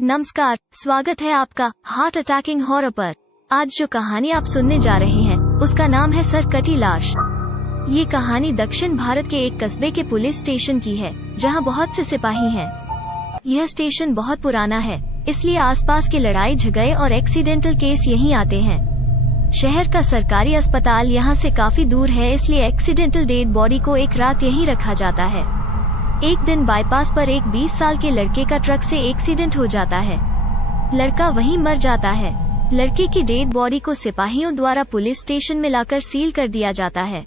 नमस्कार, स्वागत है आपका हार्ट अटैकिंग हॉरर पर। आज जो कहानी आप सुनने जा रहे हैं उसका नाम है सर कटी लाश। ये कहानी दक्षिण भारत के एक कस्बे के पुलिस स्टेशन की है जहां बहुत से सिपाही हैं। यह स्टेशन बहुत पुराना है, इसलिए आसपास के लड़ाई झगड़े और एक्सीडेंटल केस यहीं आते हैं। शहर का सरकारी अस्पताल यहाँ से काफी दूर है, इसलिए एक्सीडेंटल डेड बॉडी को एक रात यहीं रखा जाता है। एक दिन बाईपास पर एक 20 साल के लड़के का ट्रक से एक्सीडेंट हो जाता है। लड़का वहीं मर जाता है। लड़के की डेड बॉडी को सिपाहियों द्वारा पुलिस स्टेशन में लाकर सील कर दिया जाता है।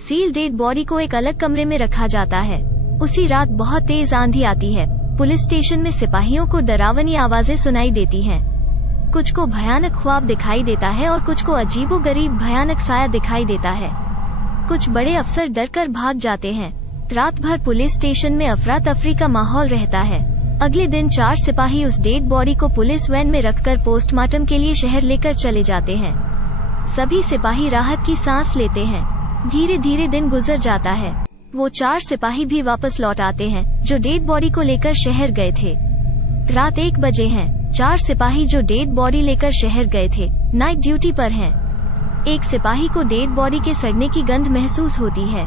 सील डेड बॉडी को एक अलग कमरे में रखा जाता है। उसी रात बहुत तेज आंधी आती है। पुलिस स्टेशन में सिपाहियों को डरावनी आवाजें सुनाई देती हैं। कुछ को भयानक ख्वाब दिखाई देता है और कुछ को अजीबोगरीब भयानक साया दिखाई देता है। कुछ बड़े अफसर डर कर भाग जाते हैं। रात भर पुलिस स्टेशन में अफरा तफरी का माहौल रहता है। अगले दिन 4 सिपाही उस डेड बॉडी को पुलिस वैन में रखकर पोस्टमार्टम के लिए शहर लेकर चले जाते हैं। सभी सिपाही राहत की सांस लेते हैं। धीरे धीरे दिन गुजर जाता है। वो 4 सिपाही भी वापस लौट आते हैं जो डेड बॉडी को लेकर शहर गए थे। रात 1 बजे है। 4 सिपाही जो डेड बॉडी लेकर शहर गए थे नाइट ड्यूटी पर हैं। एक सिपाही को डेड बॉडी के सड़ने की गंध महसूस होती है।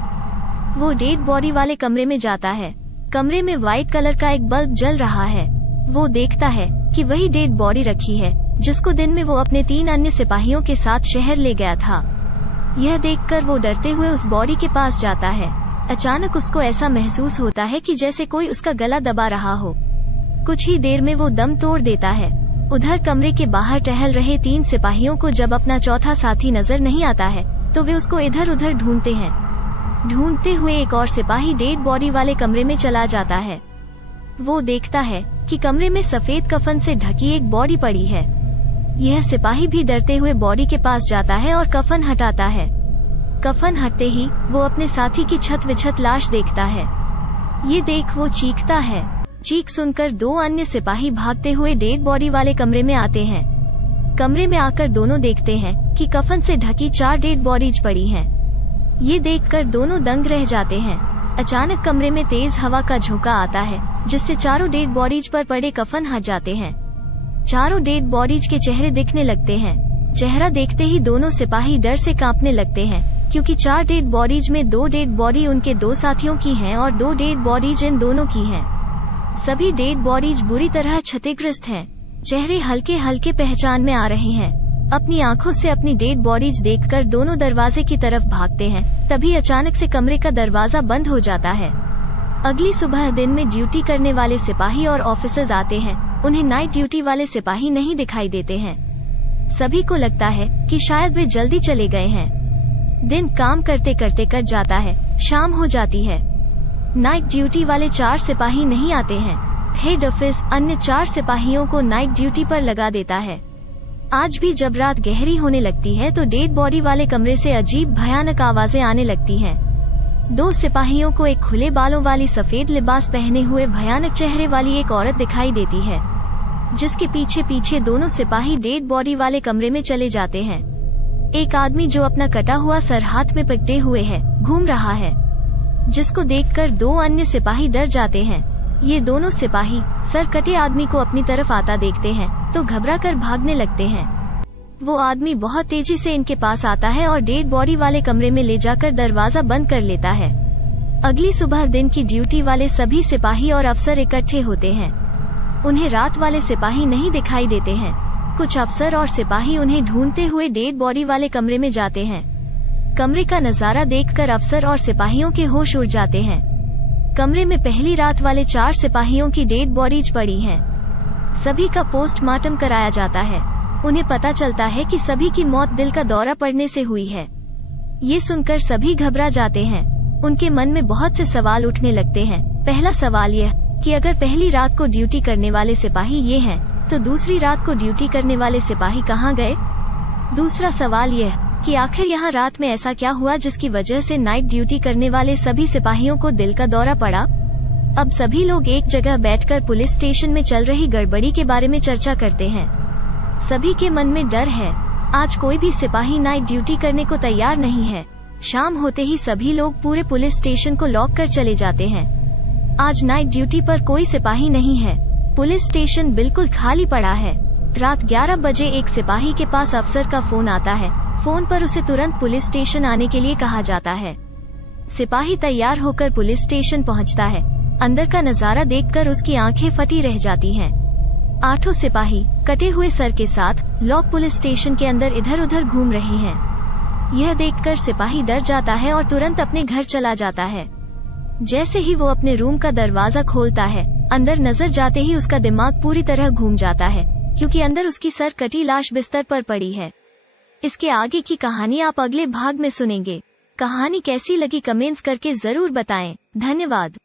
वो डेड बॉडी वाले कमरे में जाता है। कमरे में व्हाइट कलर का एक बल्ब जल रहा है। वो देखता है कि वही डेड बॉडी रखी है जिसको दिन में वो अपने 3 अन्य सिपाहियों के साथ शहर ले गया था। यह देखकर वो डरते हुए उस बॉडी के पास जाता है। अचानक उसको ऐसा महसूस होता है कि जैसे कोई उसका गला दबा रहा हो। कुछ ही देर में वो दम तोड़ देता है। उधर कमरे के बाहर टहल रहे 3 सिपाहियों को जब अपना चौथा साथी नजर नहीं आता है तो वे उसको इधर उधर ढूंढते हैं। ढूंढते हुए एक और सिपाही डेड बॉडी वाले कमरे में चला जाता है। वो देखता है कि कमरे में सफेद कफन से ढकी एक बॉडी पड़ी है। यह सिपाही भी डरते हुए बॉडी के पास जाता है और कफन हटाता है। कफन हटते ही वो अपने साथी की छत विछत लाश देखता है। ये देख वो चीखता है। चीख सुनकर 2 अन्य सिपाही भागते हुए डेड बॉडी वाले कमरे में आते हैं। कमरे में आकर दोनों देखते हैं कि कफन से ढकी 4 डेड बॉडीज पड़ी हैं। ये देखकर दोनों दंग रह जाते हैं। अचानक कमरे में तेज हवा का झोंका आता है जिससे चारों डेड बॉडीज पर पड़े कफन हट जाते हैं। चारों डेड बॉडीज के चेहरे दिखने लगते हैं। चेहरा देखते ही दोनों सिपाही डर से कांपने लगते हैं क्योंकि 4 डेड बॉडीज में 2 डेड बॉडी उनके 2 साथियों की हैं और 2 डेड बॉडीज इन दोनों की हैं। सभी डेड बॉडीज बुरी तरह क्षतिग्रस्त हैं। चेहरे हल्के हल्के पहचान में आ रहे हैं। अपनी आंखों से अपनी डेड बॉडीज देखकर दोनों दरवाजे की तरफ भागते हैं। तभी अचानक से कमरे का दरवाजा बंद हो जाता है। अगली सुबह दिन में ड्यूटी करने वाले सिपाही और ऑफिसर्स आते हैं। उन्हें नाइट ड्यूटी वाले सिपाही नहीं दिखाई देते हैं। सभी को लगता है कि शायद वे जल्दी चले गए हैं। दिन काम करते करते कट जाता है। शाम हो जाती है। नाइट ड्यूटी वाले 4 सिपाही नहीं आते हैं। हेड ऑफिस अन्य 4 सिपाहियों को नाइट ड्यूटी पर लगा देता है। आज भी जब रात गहरी होने लगती है तो डेड बॉडी वाले कमरे से अजीब भयानक आवाजें आने लगती हैं। 2 सिपाहियों को एक खुले बालों वाली सफेद लिबास पहने हुए भयानक चेहरे वाली एक औरत दिखाई देती है जिसके पीछे पीछे दोनों सिपाही डेड बॉडी वाले कमरे में चले जाते हैं। एक आदमी जो अपना कटा हुआ सर हाथ में पकड़े हुए है घूम रहा है जिसको देखकर 2 अन्य सिपाही डर जाते हैं। ये दोनों सिपाही सर कटे आदमी को अपनी तरफ आता देखते हैं तो घबरा कर भागने लगते हैं। वो आदमी बहुत तेजी से इनके पास आता है और डेड बॉडी वाले कमरे में ले जाकर दरवाजा बंद कर लेता है। अगली सुबह दिन की ड्यूटी वाले सभी सिपाही और अफसर इकट्ठे होते हैं। उन्हें रात वाले सिपाही नहीं दिखाई देते हैं। कुछ अफसर और सिपाही उन्हें ढूंढते हुए डेड बॉडी वाले कमरे में जाते हैं। कमरे का नजारा देखकर अफसर और सिपाहियों के होश उड़ जाते हैं। कमरे में पहली रात वाले 4 सिपाहियों की डेड बॉडीज पड़ी हैं। सभी का पोस्टमार्टम कराया जाता है। उन्हें पता चलता है कि सभी की मौत दिल का दौरा पड़ने से हुई है। ये सुनकर सभी घबरा जाते हैं। उनके मन में बहुत से सवाल उठने लगते हैं। पहला सवाल यह कि अगर पहली रात को ड्यूटी करने वाले सिपाही ये हैं, तो दूसरी रात को ड्यूटी करने वाले सिपाही कहाँ गए? दूसरा सवाल यह कि आखिर यहाँ रात में ऐसा क्या हुआ जिसकी वजह से नाइट ड्यूटी करने वाले सभी सिपाहियों को दिल का दौरा पड़ा? अब सभी लोग एक जगह बैठकर पुलिस स्टेशन में चल रही गड़बड़ी के बारे में चर्चा करते हैं। सभी के मन में डर है। आज कोई भी सिपाही नाइट ड्यूटी करने को तैयार नहीं है। शाम होते ही सभी लोग पूरे पुलिस स्टेशन को लॉक कर चले जाते हैं। आज नाइट ड्यूटी पर कोई सिपाही नहीं है। पुलिस स्टेशन बिल्कुल खाली पड़ा है। रात 11 बजे एक सिपाही के पास अफसर का फोन आता है। फोन पर उसे तुरंत पुलिस स्टेशन आने के लिए कहा जाता है। सिपाही तैयार होकर पुलिस स्टेशन पहुंचता है। अंदर का नजारा देखकर उसकी आंखें फटी रह जाती हैं। 8 सिपाही कटे हुए सर के साथ लॉक पुलिस स्टेशन के अंदर इधर उधर घूम रहे हैं। यह देखकर सिपाही डर जाता है और तुरंत अपने घर चला जाता है। जैसे ही वो अपने रूम का दरवाजा खोलता है, अंदर नजर जाते ही उसका दिमाग पूरी तरह घूम जाता है, क्योंकि अंदर उसकी सर कटी लाश बिस्तर पर पड़ी है। इसके आगे की कहानी आप अगले भाग में सुनेंगे। कहानी कैसी लगी कमेंट्स करके जरूर बताएं। धन्यवाद।